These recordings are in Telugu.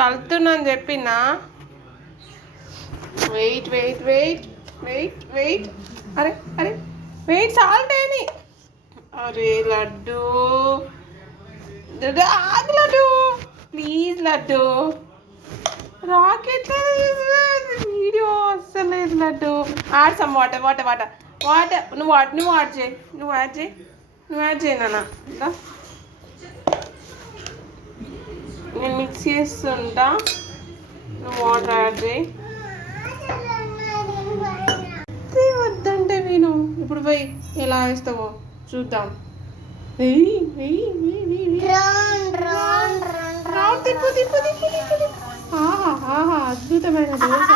కలుపుతున్నాను చెప్పినా. Wait wait wait wait wait. అరే అరే వెయిట్, సాల్ట్ ఏని. అరే లడ్డు, ఆగు Laddu please. Laddu rocket video వస్తలేదు Laddu. Add some water water water water. నువ్వు యాడ్ చేయి, నువ్వు యాడ్ చేయి నాన్న. నేను మిక్స్ చేస్తుంటా, నువ్వు వాటర్ యాడ్ చేయి. వద్దంటే విను. ఇప్పుడు పోయి ఎలా వేస్తావో చూద్దాం. తిప్పు తిప్పు తిప్పు తిప్పు. ఆహా అద్భుతమైన దోశ.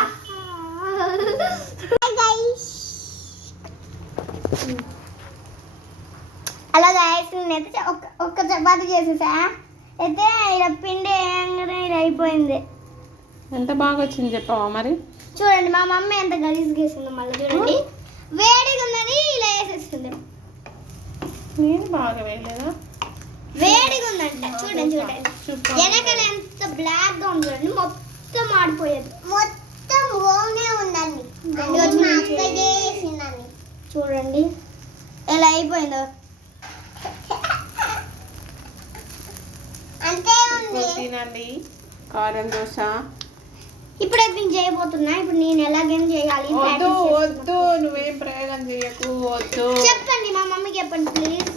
హలో గైస్, నేనైతే ఒక్క చపాతీ చేసేసా. అయితే ఇలా పిండి వేయంగానే ఇలా అయిపోయింది. ఎంత బాగా వచ్చింది చెప్పవా మరి? చూడండి మా మమ్మీ ఎంత గలీజ్గా వేసిందో. మళ్ళీ చూడండి, వేడిగా ఉందని ఇలా వేసేస్తుంది. నేను బాగా వేయలేదా? వేడిగా ఉందంట. చూడండి చూడండి, వెనకాల ఎంత బ్లాక్ గా ఉంది చూడండి. మొత్తం ఆడిపోయేది, మొత్తం ఓనే ఉందండి. చూడండి ఎలా అయిపోయిందో. అంతే ఉంది. తినండి కారం దోశ. ఇప్పుడైతే నేను చేయబోతున్నా. ఇప్పుడు నేను ఎలాగైనా చేయాలి. వద్దు వద్దు, నువ్వేం ప్రయోగం చేయకు. వద్దు చెప్పండి, మా మమ్మీకి చెప్పండి ప్లీజ్.